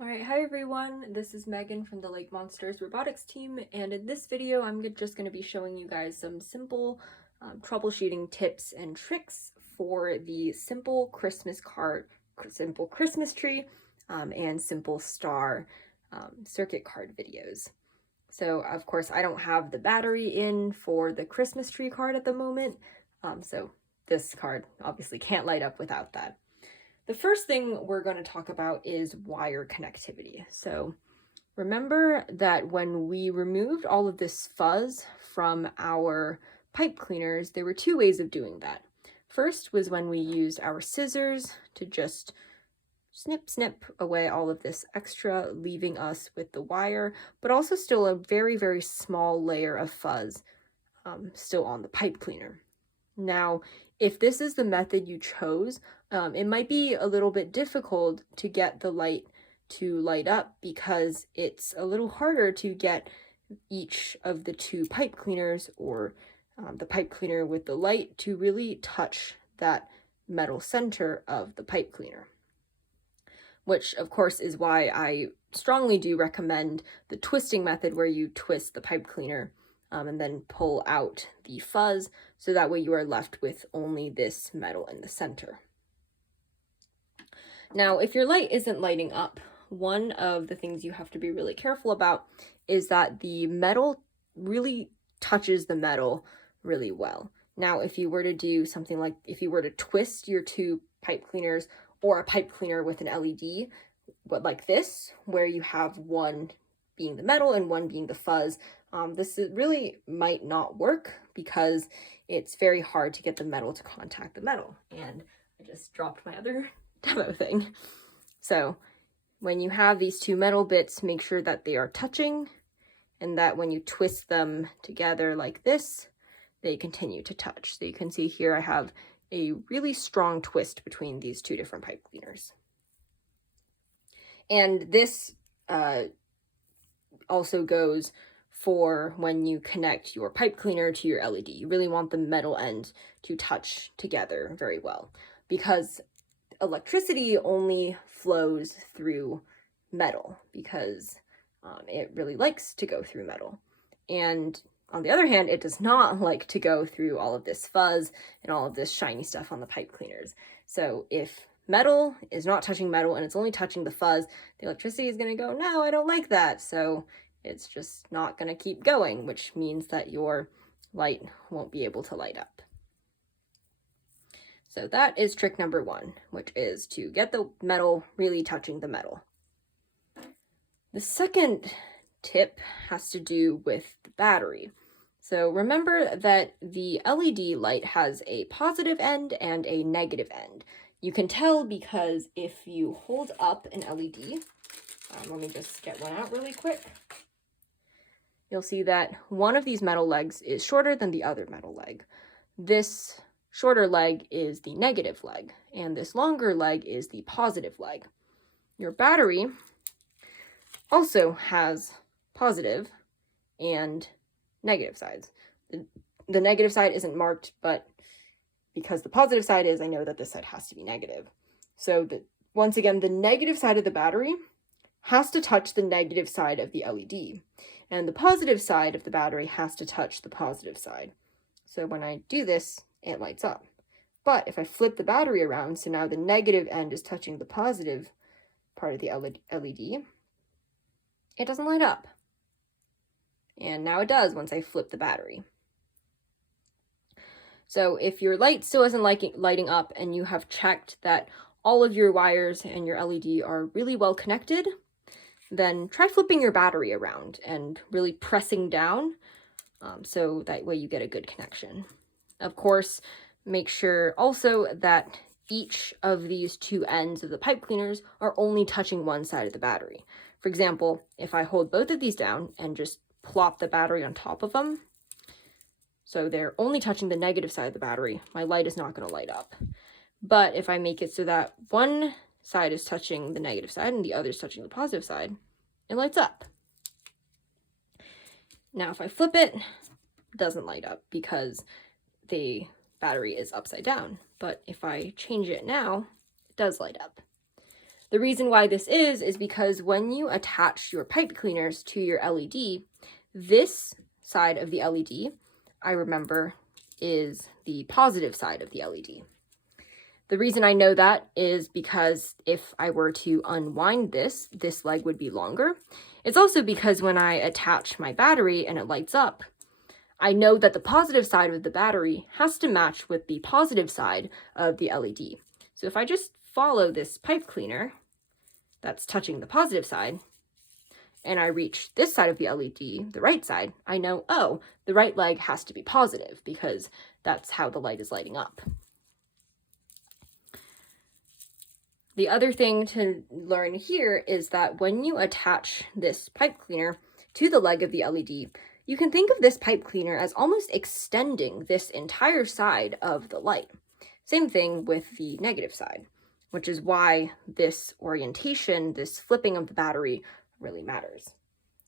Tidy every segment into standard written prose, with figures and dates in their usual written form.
Alright, hi everyone, this is Megan from the Lake Monsters Robotics team, and in this video I'm just going to be showing you guys some simple troubleshooting tips and tricks for the simple Christmas tree, and simple star circuit card videos. So of course I don't have the battery in for the Christmas tree card at the moment, so this card obviously can't light up without that. The first thing we're going to talk about is wire connectivity. So remember that when we removed all of this fuzz from our pipe cleaners, there were two ways of doing that. First was when we used our scissors to just snip away all of this extra, leaving us with the wire, but also still a very small layer of fuzz still on the pipe cleaner. Now, if this is the method you chose, it might be a little bit difficult to get the light to light up because it's a little harder to get each of the two pipe cleaners or the pipe cleaner with the light to really touch that metal center of the pipe cleaner. Which, of course, is why I strongly do recommend the twisting method where you twist the pipe cleaner and then pull out the fuzz, so that way you are left with only this metal in the center. Now, if your light isn't lighting up, one of the things you have to be really careful about is that the metal really touches the metal really well. Now, if you were to do something like, if you were to twist your two pipe cleaners or a pipe cleaner with an LED, but like this, where you have one being the metal and one being the fuzz, this really might not work because it's very hard to get the metal to contact the metal. And I just dropped my other demo thing. So when you have these two metal bits, make sure that they are touching and that when you twist them together like this, they continue to touch. So you can see here I have a really strong twist between these two different pipe cleaners. And this also goes for when you connect your pipe cleaner to your LED. You really want the metal end to touch together very well because electricity only flows through metal because it really likes to go through metal. And on the other hand, it does not like to go through all of this fuzz and all of this shiny stuff on the pipe cleaners. So if metal is not touching metal and it's only touching the fuzz, the electricity is going to go, no, I don't like that. So it's just not going to keep going, which means that your light won't be able to light up. So that is trick number one, which is to get the metal really touching the metal. The second tip has to do with the battery. So remember that the LED light has a positive end and a negative end. You can tell because if you hold up an LED, let me just get one out really quick. You'll see that one of these metal legs is shorter than the other metal leg. This shorter leg is the negative leg, and this longer leg is the positive leg. Your battery also has positive and negative sides. The negative side isn't marked, but because the positive side is, I know that this side has to be negative. So once again, the negative side of the battery has to touch the negative side of the LED, and the positive side of the battery has to touch the positive side. So when I do this, it lights up. But if I flip the battery around, so now the negative end is touching the positive part of the LED, it doesn't light up. And now it does once I flip the battery. So if your light still isn't lighting up and you have checked that all of your wires and your LED are really well connected, then try flipping your battery around and really pressing down so that way you get a good connection. Of course, make sure also that each of these two ends of the pipe cleaners are only touching one side of the battery. For example, if I hold both of these down and just plop the battery on top of them, so they're only touching the negative side of the battery, my light is not going to light up. But if I make it so that one side is touching the negative side and the other is touching the positive side, it lights up. Now if I flip it, it doesn't light up because the battery is upside down. But if I change it now, it does light up. The reason why this is because when you attach your pipe cleaners to your LED, this side of the LED, I remember, is the positive side of the LED. The reason I know that is because if I were to unwind this leg would be longer. It's also because when I attach my battery and it lights up, I know that the positive side of the battery has to match with the positive side of the LED. So if I just follow this pipe cleaner that's touching the positive side, and I reach this side of the LED, the right side, I know, oh, the right leg has to be positive because that's how the light is lighting up. The other thing to learn here is that when you attach this pipe cleaner to the leg of the LED, you can think of this pipe cleaner as almost extending this entire side of the light. Same thing with the negative side, which is why this orientation, this flipping of the battery, really matters.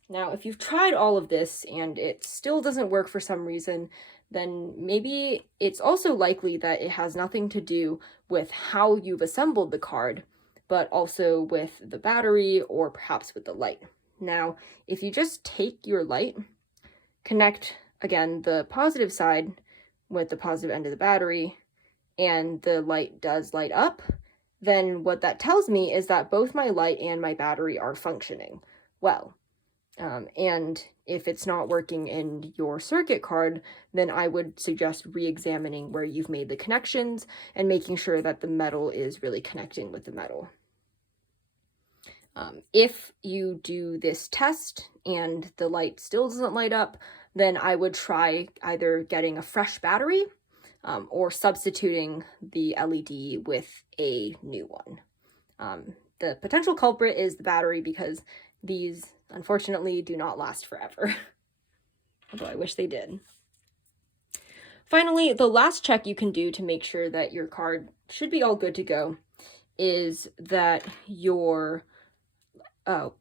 Now, if you've tried all of this and it still doesn't work for some reason, then maybe it's also likely that it has nothing to do with how you've assembled the card, but also with the battery or perhaps with the light. Now, if you just take your light, connect, again, the positive side with the positive end of the battery, and the light does light up, then what that tells me is that both my light and my battery are functioning well. And if it's not working in your circuit card, then I would suggest re-examining where you've made the connections and making sure that the metal is really connecting with the metal. If you do this test and the light still doesn't light up, then I would try either getting a fresh battery or substituting the LED with a new one. The potential culprit is the battery because these, unfortunately, do not last forever, although I wish they did. Finally, the last check you can do to make sure that your card should be all good to go is that your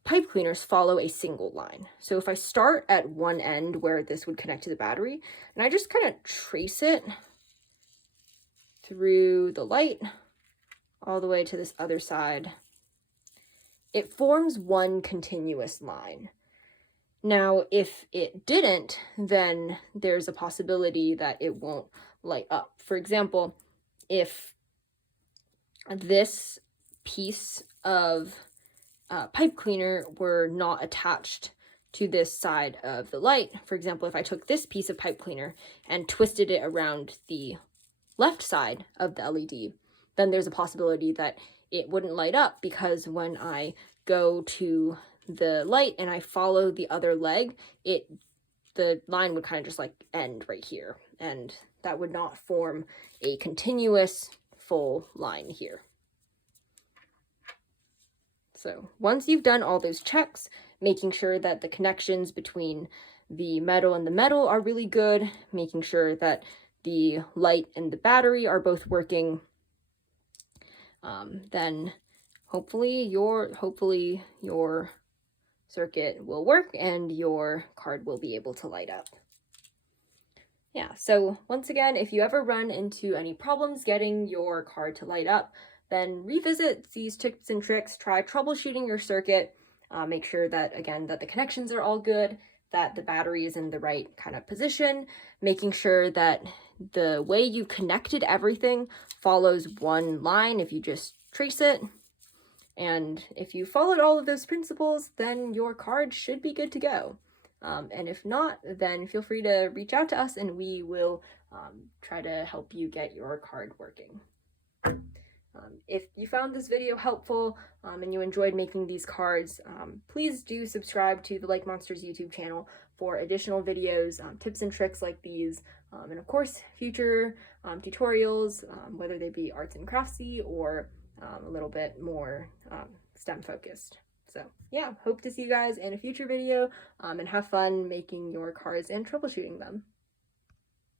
pipe cleaners follow a single line. So if I start at one end where this would connect to the battery, and I just kind of trace it through the light all the way to this other side, it forms one continuous line. Now, if it didn't, then there's a possibility that it won't light up. For example, if this piece of pipe cleaner were not attached to this side of the light, for example, if I took this piece of pipe cleaner and twisted it around the left side of the LED, then there's a possibility that it wouldn't light up because when I go to the light and I follow the other leg, the line would kind of just like end right here, and that would not form a continuous full line here. So once you've done all those checks, making sure that the connections between the metal and the metal are really good, making sure that the light and the battery are both working, then hopefully your circuit will work and your card will be able to light up. Yeah, so once again, if you ever run into any problems getting your card to light up, then revisit these tips and tricks, try troubleshooting your circuit, make sure that, again, that the connections are all good, that the battery is in the right kind of position, making sure that the way you connected everything follows one line if you just trace it. And if you followed all of those principles, then your card should be good to go. And if not, then feel free to reach out to us and we will try to help you get your card working. If you found this video helpful and you enjoyed making these cards, please do subscribe to the Lake Monsters YouTube channel for additional videos, tips and tricks like these, and of course future tutorials, whether they be arts and craftsy or a little bit more STEM focused. So yeah, hope to see you guys in a future video and have fun making your cards and troubleshooting them.